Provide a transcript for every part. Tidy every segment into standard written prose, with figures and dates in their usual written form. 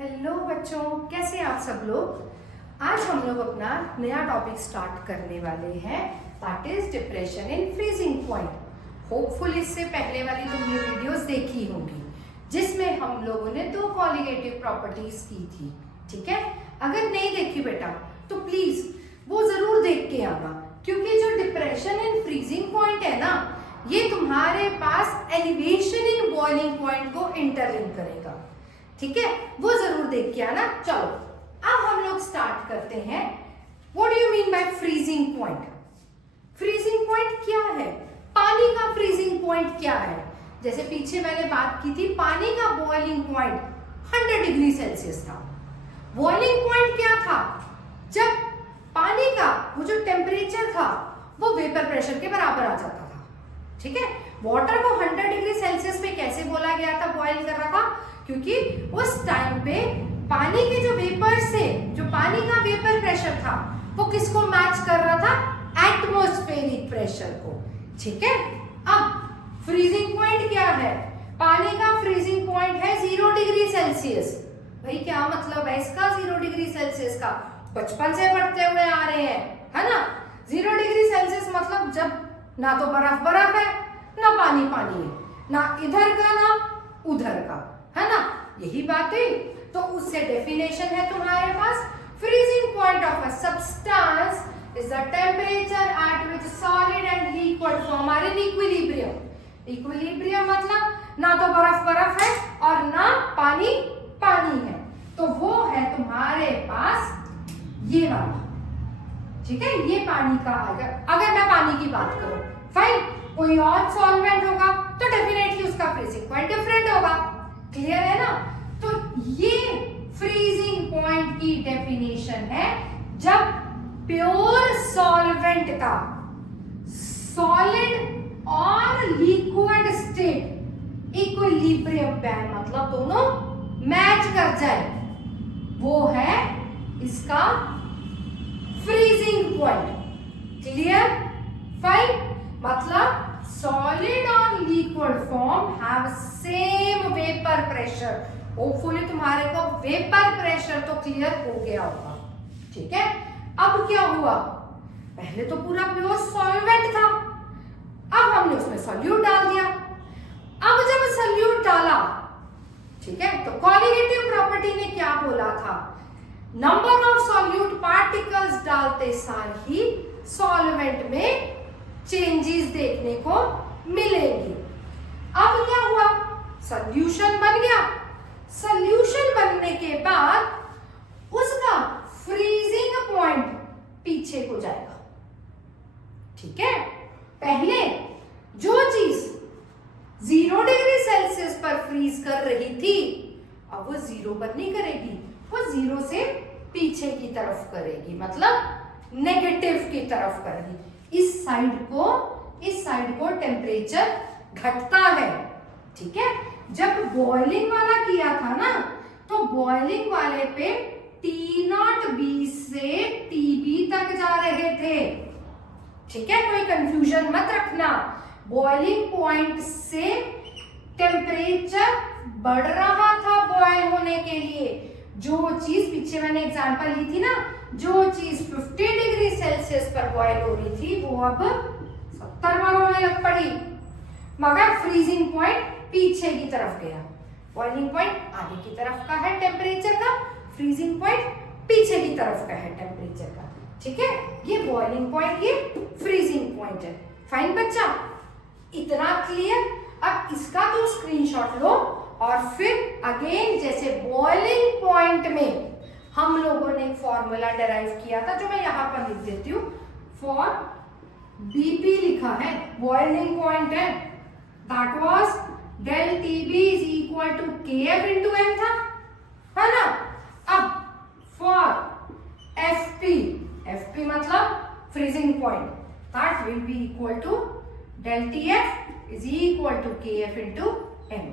Hello बच्चों, कैसे हैं आप सब लोग। आज हम लोग अपना नया टॉपिक स्टार्ट करने वाले हैं, that is depression in freezing point. Hopeful इससे पहले वाली तुमने वीडियोस देखी होंगी जिसमें हम लोगों ने दो कॉलिगेटिव प्रॉपर्टीज की थी। ठीक है, अगर नहीं देखी बेटा तो प्लीज वो जरूर देख के आना, क्योंकि जो डिप्रेशन इन फ्रीजिंग पॉइंट है ना, ये तुम्हारे पास एलिवेशन इन बॉइलिंग पॉइंट को इंटरलिंक करेगा। ठीक है, वो जरूर देख के आना। चलो अब हम लोग स्टार्ट करते हैं। What do you mean by freezing point? Freezing point क्या है? पानी का फ्रीजिंग पॉइंट क्या है? जैसे पीछे मैंने बात की थी, पानी का बॉइलिंग पॉइंट 100 डिग्री सेल्सियस था। बॉइलिंग पॉइंट क्या था? जब पानी का वो जो टेम्परेचर था वो वेपर प्रेशर के बराबर आ जाता था। ठीक है, वाटर को 100 डिग्री सेल्सियस पे कैसे बोला गया था बॉइल कर रहा था? क्योंकि उस टाइम पे पानी के जो वेपर्स थे, जो पानी का वेपर प्रेशर था, वो किसको मैच कर रहा था? एटमॉस्फेरिक प्रेशर को। ठीक है, अब फ्रीजिंग पॉइंट क्या है? पानी का फ्रीजिंग पॉइंट है 0 डिग्री सेल्सियस। भाई क्या मतलब है इसका 0 डिग्री सेल्सियस का? बचपन से पढ़ते हुए आ रहे हैं, है ना। 0 डिग्री सेल्सियस मतलब जब ना तो बर्फ बर्फ है, ना पानी पानी है, ना इधर का ना उधर का, है ना। यही बात है। तो उससे डेफिनेशन है तुम्हारे पास, freezing point of a substance is the temperature at which solid and liquid form are in equilibrium. Equilibrium मतलब ना तो बर्फ बर्फ है और ना पानी पानी है। तो वो है तुम्हारे पास ये वाला। ठीक है, ये पानी का आएगा। अगर मैं पानी की बात करूं, फाइन, कोई और सॉल्वेंट होगा तो डेफिनेटली उसका फ्रीजिंग पॉइंट डिफरेंट होगा। क्लियर है ना। तो ये फ्रीजिंग पॉइंट की डेफिनेशन है जब प्योर सॉल्वेंट का सॉलिड और लिक्विड स्टेट इक्विलिब्रियम पे, मतलब दोनों मैच कर जाए, वो है इसका फ्रीजिंग पॉइंट। क्लियर? फाइन, मतलब solid और liquid form have same vapor pressure। Hopefully तुम्हारे को वेपर प्रेशर तो क्लियर हो गया होगा। ठीक है, अब क्या हुआ? पहले तो पूरा प्योर सॉल्वेंट था, अब हमने उसमें सॉल्यूट डाल दिया। अब जब सॉल्यूट डाला, ठीक है, तो कॉलिगेटिव प्रॉपर्टी ने क्या बोला था? नंबर ऑफ सॉल्यूट पार्टिकल्स डालते सार ही सॉल्वेंट में चेंजेस देखने को मिलेगी। अब क्या हुआ? सॉल्यूशन बन गया। सॉल्यूशन बनने के बाद उसका फ्रीजिंग पॉइंट पीछे को जाएगा। ठीक है, पहले जो चीज 0 डिग्री सेल्सियस पर फ्रीज कर रही थी, अब वो 0 पर नहीं करेगी, वो 0 से पीछे की तरफ करेगी, मतलब नेगेटिव की तरफ करेगी। इस साइड को टेम्परेचर घटता है। ठीक है, जब बॉइलिंग वाला किया था ना, तो बॉइलिंग वाले पे T0B से TB तक जा रहे थे। ठीक है, कोई कंफ्यूजन मत रखना। बॉइलिंग पॉइंट से टेम्परेचर बढ़ रहा था बॉयल होने के लिए। जो चीज पीछे मैंने एग्जांपल ली थी ना, जो चीज 50 डिग्री सेल्सियस पर बॉयल हो रही थी, वो अब 70 पर होने लग पड़ी, मगर फ्रीजिंग पॉइंट पीछे की तरफ गया। बॉइलिंग पॉइंट आगे की तरफ का है टेम्परेचर का, फ्रीजिंग पॉइंट पीछे की तरफ का है टेम्परेचर का। ठीक है, ये बॉइलिंग पॉइंट, ये फ्रीजिंग पॉइंट है। फाइन बच्चा, इतना क्लियर? अब इसका तुम स्क्रीनशॉट लो और फिर अगेन जैसे बॉइलिंग पॉइंट में हम लोगों ने एक फॉर्मूला डिराइव किया था, जो मैं यहां पर लिख देती हूँ। फॉर बीपी लिखा है, बॉइलिंग पॉइंट है, that was del TB is equal to KF into M था, है ना। अब फॉर FP मतलब freezing point, that will be equal to del TF is equal to KF into M।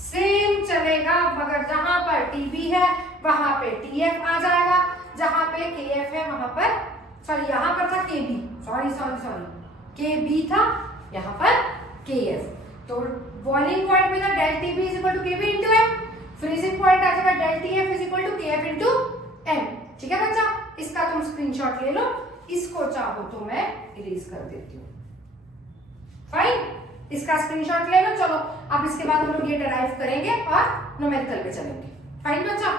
Same चलेगा, मगर जहां पर TB है वहां पे TF आ जाएगा, जहां पे KF है वहां पर, सॉरी यहां पर था KB, सॉरी KB था, यहां पर KF। तो बॉइलिंग पॉइंट में था del TB is equal to KB into M, freezing point आ जाएगा जाएगा del T F is equal to K F into M. ठीक है बच्चा, इसका तुम स्क्रीनशॉट ले लो, इसको चाहो तो मैं इरेज कर देती हूँ। फाइन, इसका स्क्रीनशॉट ले लो। चलो अब इसके बाद हम लोग ये डिराइव करेंगे और न्यूमेरिकल पे चलेंगे। फाइन बच्चा,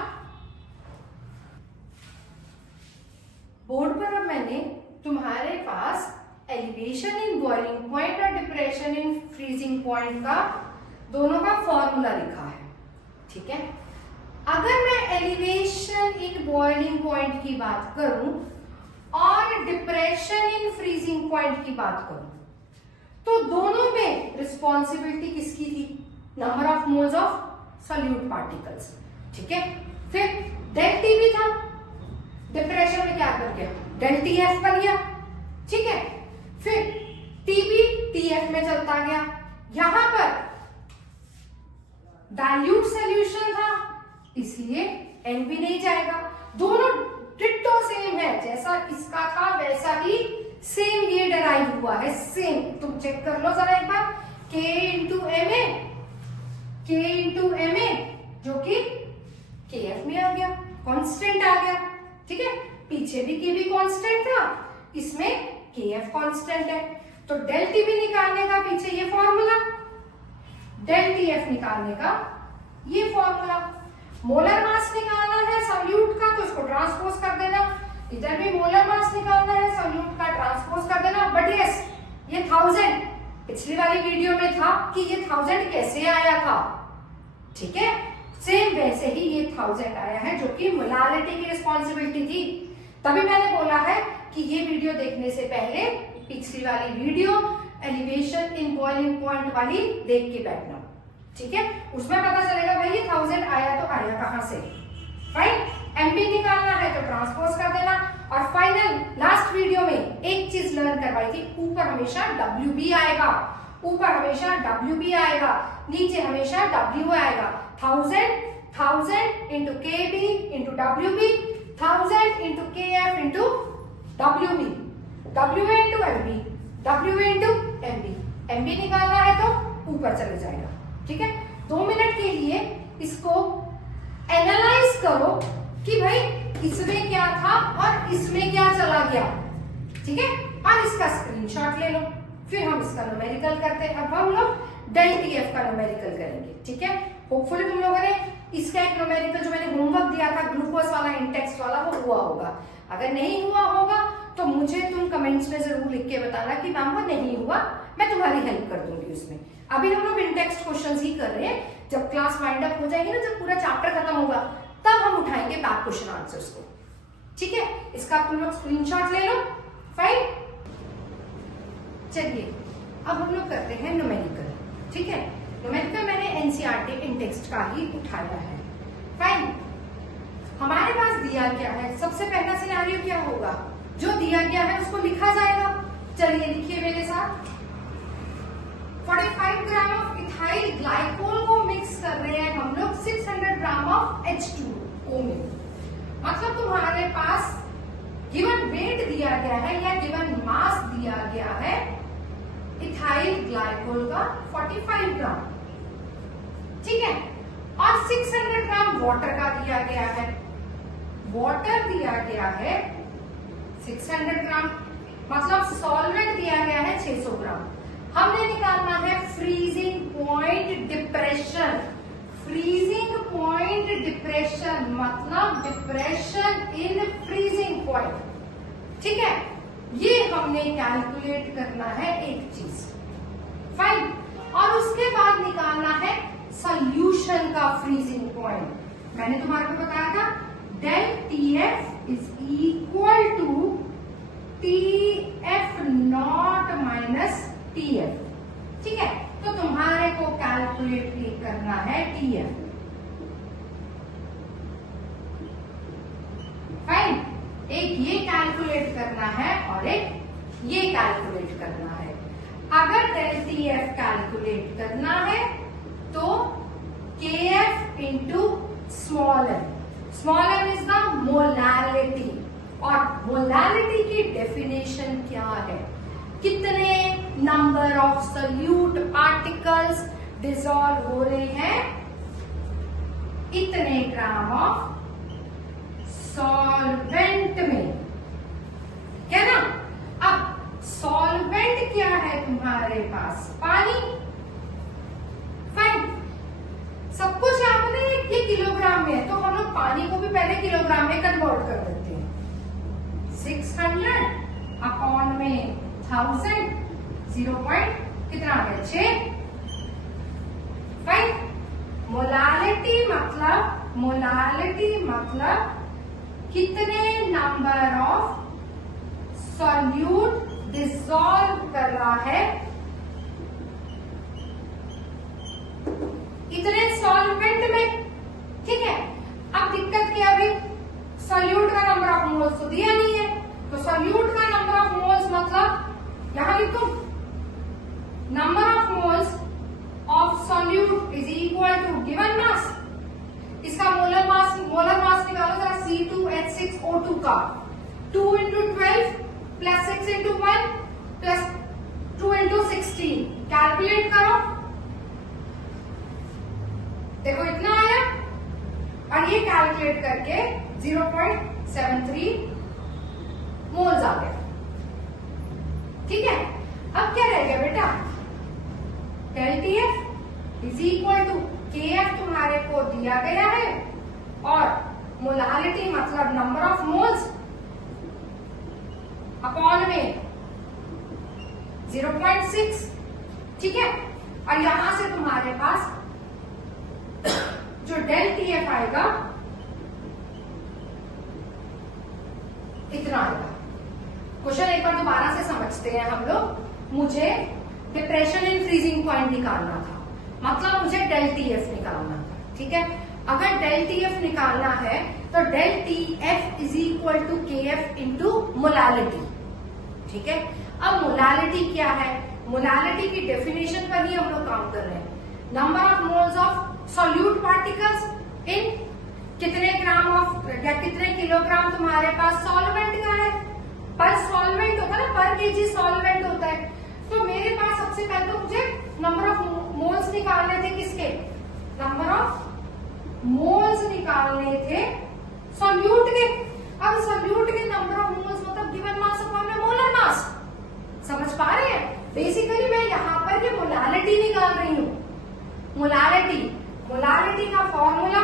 बोर्ड पर अब मैंने तुम्हारे पास एलिवेशन इन बॉइलिंग पॉइंट और डिप्रेशन इन फ्रीजिंग पॉइंट का दोनों का फॉर्मूला लिखा है। ठीक है, अगर मैं एलिवेशन इन बॉइलिंग पॉइंट की बात करूं और डिप्रेशन इन फ्रीजिंग पॉइंट की बात करूं तो दोनों में रिस्पॉन्सिबिलिटी किसकी थी? Number of moles of solute particles. ठीक है, फिर डेल टी भी था, डिप्रेशन में क्या बन गया? डेल टी एफ बन गया। ठीक है, फिर टी भी टी एफ में चलता गया। यहां पर डाइल्यूट सॉल्यूशन था इसलिए एन भी नहीं जाएगा। दोनों डिट्टो सेम है, जैसा इसका था वैसा ही सेम ये डिराइव हुआ है। सेम तुम चेक कर लो जरा एक बार, K इंटू एम ए जो कि KF में आ गया, कांस्टेंट आ गया। ठीक है, पीछे भी K भी कांस्टेंट था, इसमें KF कांस्टेंट है। तो डेल टी भी निकालने का पीछे ये फॉर्मूला, डेल TF निकालने का ये फॉर्मूला। मोलर मास निकालना है सॉल्यूट का तो इसको ट्रांसपोज कर देना, इधर भी मोलर मास निकालना है सॉल्यूट का, ट्रांसपोज कर देना। बट यस, ये 1000 पिछली वाली वीडियो में था कि ये 1000 कैसे आया था। ठीक है, सेम वैसे ही ये 1000 आया है जो कि मोलालिटी की रिस्पॉन्सिबिलिटी थी। तभी मैंने बोला है कि ये वीडियो देखने से पहले पिछली वाली video elevation in boiling point वाली देख के बैठना। ठीक है, उसमें पता चलेगा भाई ये 1000 आया तो आया कहां से। फाइन, एमपी निकालना है तो ट्रांसपोज कर देना। और फाइनल लास्ट वीडियो में एक चीज लर्न करवाई थी, ऊपर हमेशा WB आएगा, ऊपर हमेशा WB आएगा, नीचे हमेशा W आएगा। 1000 into KB into WB, 1000 into KF into WB, WA into MB, WA into MB। MB निकालना है तो ऊपर चले जाएगा। ठीक है, 2 मिनट के लिए इसको एनालाइज करो कि भाई इसमें क्या था और इसमें क्या चला गया। ठीक है, और इसका स्क्रीनशॉट ले लो, फिर हम इसका न्यूमेरिकल करते हैं। अब हम लोग डेल टीएफ का न्यूमेरिकल करेंगे। ठीक है, होपफुली तुम लोगों ने इसका एक न्यूमेरिकल जो मैंने होमवर्क दिया था ग्लूकोज वाला इंटेक्स वाला वो हुआ होगा। अगर नहीं हुआ होगा तो मुझे तुम कमेंट्स में जरूर लिख के बताना कि मैम वो नहीं हुआ, मैं तुम्हारी हेल्प कर दूंगी उसमें। अभी हम लोग इंटेक्स क्वेश्चंस ही कर रहे हैं, जब क्लास वाइंड अप हो जाएगी ना, जब पूरा चैप्टर खत्म होगा तब हम उठाएंगे बैक क्वेश्चन आंसर्स को। ठीक है, इसका तुम लोग स्क्रीनशॉट ले लो। फाइन, चलिए अब हम लोग करते हैं न्यूमेरिकल। ठीक है, न्यूमेरिकल मैंने एनसीईआरटी इंटेक्स्ट का ही उठाया है। फाइन, हमारे पास दिया क्या है, सबसे पहला सिनेरियो क्या होगा, जो दिया गया है उसको लिखा जाएगा। चलिए लिखिए मेरे साथ, 45 ग्राम ऑफ इथाइल ग्लाइकोल को मिक्स कर रहे हैं हम लोग 600 ग्राम ऑफ H2O में। मतलब तुम्हारे पास गिवन वेट दिया गया है या गिवन मास दिया गया है इथाइल ग्लाइकोल का 45 ग्राम। ठीक है, और 600 ग्राम वाटर का दिया गया है, वाटर दिया गया है 600 ग्राम, मतलब सॉल्वेंट दिया गया है 600 ग्राम। हमने निकालना है freezing point depression. Freezing point depression मतलब डिप्रेशन इन फ्रीजिंग पॉइंट। ठीक है, ये हमने कैलकुलेट करना है एक चीज। फाइन, और उसके बाद निकालना है सॉल्यूशन का फ्रीजिंग पॉइंट। मैंने तुम्हारे को बताया था del TF is equal to TF not minus TF। ठीक है, तो तुम्हारे को कैलकुलेट करना है TF। फाइन, एक ये कैलकुलेट करना है और एक ये कैलकुलेट करना है। अगर डेल TF कैलकुलेट करना है तो KF into small m। Small m is the molality, और मोलालिटी की डेफिनेशन क्या है, कितने number of solute particles dissolve हो रहे हैं इतने ग्राम ऑफ सॉल्वेंट में, क्या ना। अब सॉल्वेंट क्या है तुम्हारे पास? पानी। फाइन, सब कुछ यहाँ पर ये किलोग्राम में है, तो हम लोग पानी को भी पहले किलोग्राम में कन्वर्ट कर देते हैं। 600 अपॉन में 1000, 0 पॉइंट कितना आ गया? 6। फाइन, मोलालिटी मतलब कितने नंबर ऑफ सॉल्यूट डिसॉल्व कर रहा है इतने सॉल्वेंट में, ठीक है। अब दिक्कत क्या है? सॉल्यूट का नंबर ऑफ मोल्स तो दिया नहीं है, तो सॉल्यूट का नंबर ऑफ मोल्स मतलब यहां लिखो, number of moles of solute is equal to given mass. इसका मोलर मास निकालो जरा, C2H6O2 का 2 into 12 plus 6 into 1 plus 2 into 16, calculate करो, देखो इतना आया। और ये कैलकुलेट करके 0.73 मोल्स आ गया, ठीक है। अब क्या रह गया बेटा? Del TF is equal to KF तुम्हारे को दिया गया है, और मोलालिटी मतलब नंबर ऑफ मोल्स अपॉन में 0.6, ठीक है। और यहां से तुम्हारे पास जो डेल TF आएगा इतना आएगा। क्वेश्चन एक बार दोबारा से समझते हैं हम लोग। मुझे डिप्रेशन इन फ्रीजिंग पॉइंट निकालना था, मतलब मुझे डेल TF निकालना था, ठीक है। अगर डेल TF निकालना है तो del TF is equal to KF into molality, ठीक है। अब मोलालिटी क्या है? मोलालिटी की डेफिनेशन पर ही हम लोग काम कर रहे हैं। Number of moles of solute particles in कितने ग्राम ऑफ या कितने किलोग्राम तुम्हारे पास सॉल्वेंट का है। पर सॉल्वेंट होता है ना, पर केजी सॉल्वेंट होता है। तो मेरे पास सबसे पहले तो मुझे नंबर ऑफ मोल्स निकालने थे, किसके? नंबर ऑफ मोल्स निकालने थे सॉल्यूट के। अब सॉल्यूट के नंबर ऑफ मोल्स मतलब गिवन मास अपॉन में मोलर मास, समझ पा रहे हैं? बेसिकली मैं यहाँ पर ये मोलालिटी निकाल रही हूँ। मोलालिटी का फॉर्मूला,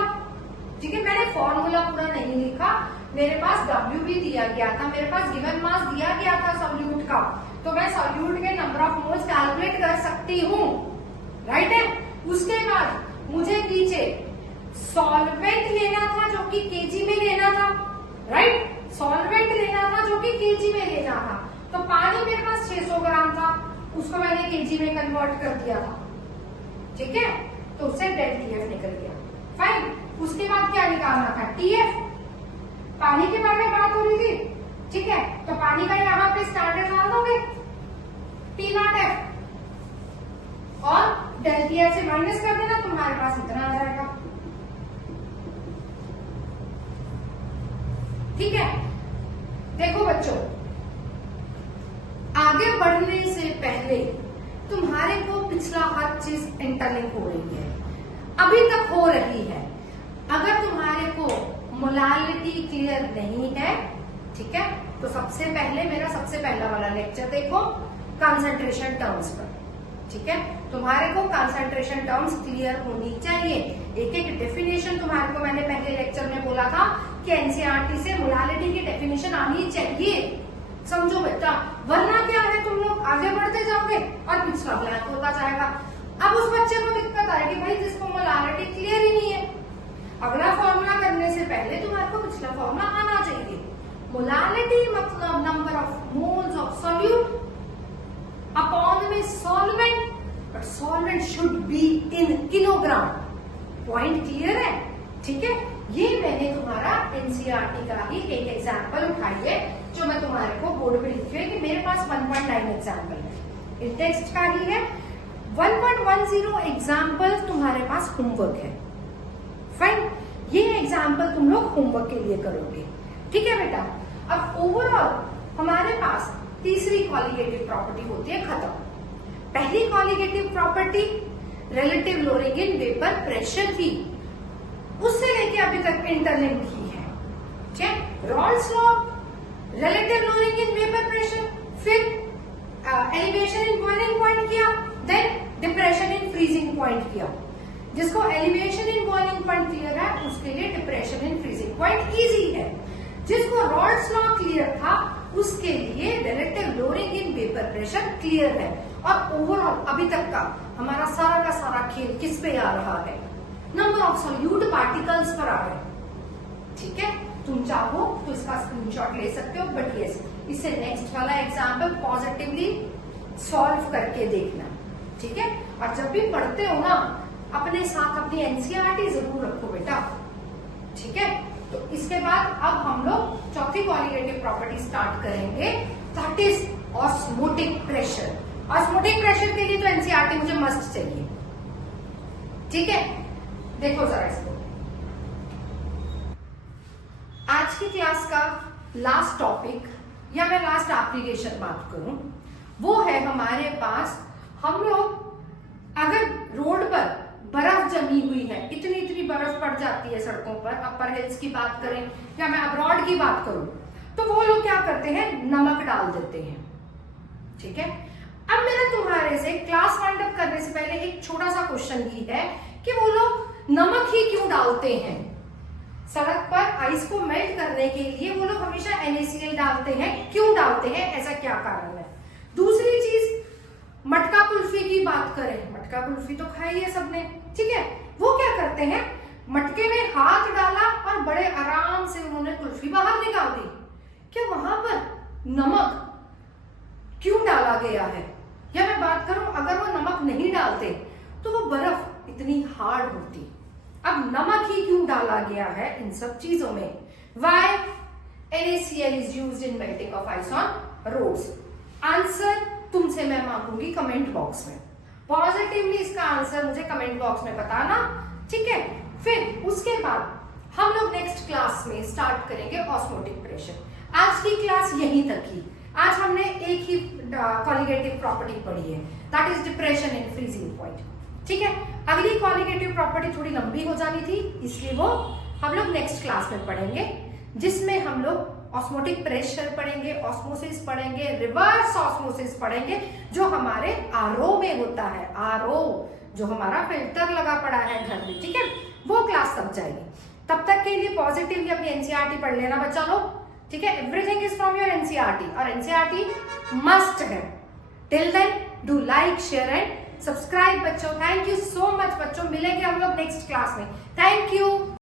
ठीक है। मैंने फॉर्मूला पूरा नहीं लिखा, मेरे पास W भी दिया गया था, मेरे पास गिवन मास दिया गया था सॉल्यूट का, तो मैं सॉल्यूट के नंबर ऑफ मोल्स कैलकुलेट कर सकती हूँ, राइट है। उसके बाद मुझे नीचे सॉल्वेंट लेना था जो कि केजी में लेना था, राइट। सॉल्वेंट लेना था जो कि केजी में लेना था, तो पानी मेरे पास 600 ग्राम था, उसको मैंने केजी में कन्वर्ट कर दिया था, ठीक है। तो उससे डेल TF निकल गया। फाइन, उसके बाद क्या निकालना था? TF। पानी के बारे में बात हो रही थी, ठीक है। तो पानी का यहाँ पे स्टैंडर्ड डाल दोगे P0F, और डेल TF से माइनस कर देना, तुम्हारे पास इतना आ जाएगा, ठीक है। देखो बच्चों, आगे बढ़ने से पहले तुम्हारे को पिछला हर चीज इंटरलिंक हो रही है, अभी तक हो रही है। अगर तुम्हारे को मोलालिटी क्लियर नहीं है, ठीक है, तो सबसे पहले मेरा सबसे पहला वाला लेक्चर देखो कंसंट्रेशन टर्म्स पर, ठीक है। तुम्हारे को कंसंट्रेशन टर्म्स क्लियर होनी चाहिए। एक एक डेफिनेशन तुम्हारे को मैंने पहले लेक्चर में बोला था कि एनसीईआरटी से मोलालिटी की डेफिनेशन आनी चाहिए, समझो बेटा, वरना क्या है तुम लोग आगे बढ़ते जाओगे और पिछला ब्लैंक होता जाएगा। अब उस बच्चे को दिक्कत आएगी, भाई जिसको मोलालिटी क्लियर ही नहीं है। अगला फॉर्मूला करने से पहले तुम्हारे को पिछला फॉर्मूला आना चाहिए। मोलालिटी मतलब number of moles of solute upon में solvent, but solvent should be in kilogram. Point clear है, ठीक है। ये मैंने तुम्हारा एनसीईआरटी का ही एक एग्जाम्पल उठाई है, जो मैं तुम्हारे को बोर्ड पे लिखी है कि मेरे पास 1.9 एग्जाम्पल है, इस टेक्स्ट का ही है। 1.10 एग्जाम्पल तुम्हारे पास होमवर्क है, फाइन। ये एग्जाम्पल तुम लोग होमवर्क के लिए करोगे, ठीक है बेटा। अब ओवरऑल हमारे पास तीसरी कॉलिगेटिव प्रॉपर्टी होती है खत्म। पहली colligative property relative lowering in vapour pressure थी, उससे लेके अभी तक इंटरलिंक ही है। ठीक है, Raoult's law, relative lowering in vapour pressure, फिर एलिवेशन इन बॉइलिंग पॉइंट किया, then depression in freezing point किया। जिसको elevation in boiling point clear है उसके लिए depression in freezing point easy है। जिसको रॉल्स लॉ क्लियर था उसके लिए relative lowering in vapour pressure clear है। और ओवरऑल अभी तक का हमारा सारा का सारा खेल किस पे आ रहा है? नंबर ऑफ सोल्यूट पार्टिकल्स पर आ रहा है। ठीक है, तुम चाहो तो इसका स्क्रीनशॉट ले सकते हो, बट यस इससे नेक्स्ट वाला एग्जाम्पल पॉजिटिवली सॉल्व करके देखना। ठीक है, और जब भी पढ़ते हो ना अपने साथ अपनी एनसीईआरटी जरूर रखो बेटा। ठीक है, तो इसके बाद अब हम लोग चौथी कॉलिगेटिव प्रॉपर्टी स्टार्ट करेंगे, that is osmotic pressure. Osmotic pressure के लिए तो एनसीईआरटी मुझे मस्ट चाहिए। ठीक है, देखो जरा इसको। आज की क्लास का लास्ट टॉपिक या मैं लास्ट एप्लीकेशन बात करूं, वो है हमारे पास हम लोग अगर रोड पर बर्फ जमी हुई है, इतनी इतनी बर्फ पड़ जाती है सड़कों पर, अपर हिल्स की बात करें या मैं अब्रॉड की बात करूं, तो वो लोग क्या करते हैं, नमक डाल देते हैं। ठीक है, अब मेरा तुम्हारे से क्लास वाइंड अप करने से पहले एक छोटा सा क्वेश्चन ही है कि वो लोग नमक ही क्यों डालते हैं? सड़क पर आइस को मेल्ट करने के लिए वो लोग हमेशा NaCl डालते हैं, क्यों डालते हैं, ऐसा क्या कारण है? दूसरी चीज, मटका कुल्फी की बात करें, मटका कुल्फी तो खाई है सबने। ठीक है, वो क्या करते हैं, मटके में हाथ डाला और बड़े आराम से उन्होंने कुल्फी बाहर निकाल दी। क्या वहां पर नमक क्यों डाला गया है? या मैं बात करूं अगर वो नमक नहीं डालते तो वो बर्फ इतनी हार्ड होती। अब नमक ही क्यों डाला गया है इन सब चीजों में? Why NaCl is used in melting of ice on roads? Answer तुमसे मैं मांगूंगी कमेंट बॉक्स में। पॉजिटिवली इसका आंसर मुझे कमेंट बॉक्स में बताना। ठीक है, फिर उसके बाद हम लोग नेक्स्ट क्लास में स्टार्ट करेंगे ऑस्मोटिक प्रेशर। आज की क्लास यहीं तक ही। आज हमने एक ही कॉलिगेटिव प्रॉपर्टी पढ़ी है, that is depression in freezing point. ठीक है, अगली कॉलिगेटिव प्रॉपर्टी थोड़ी लंबी हो जानी थी, इसलिए वो हम लोग नेक्स्ट क्लास में पढ़ेंगे, जिसमें हम लोग ऑस्मोटिक प्रेशर पढ़ेंगे, ऑस्मोसिस पढ़ेंगे, रिवर्स ऑस्मोसिस पढ़ेंगे, जो हमारे आरओ में होता है। आरओ जो हमारा फिल्टर लगा पड़ा है घर में। ठीक है, वो क्लास तब जाएगी। तब तक के लिए पॉजिटिवली अपनी एनसीईआरटी पढ़ लेना बच्चा लोग। ठीक है, everything is from your NCERT और एनसीईआरटी मस्ट है। Till then do like, share and subscribe बच्चों। थैंक यू सो मच बच्चों, मिलेंगे हम लोग नेक्स्ट क्लास में। Thank you.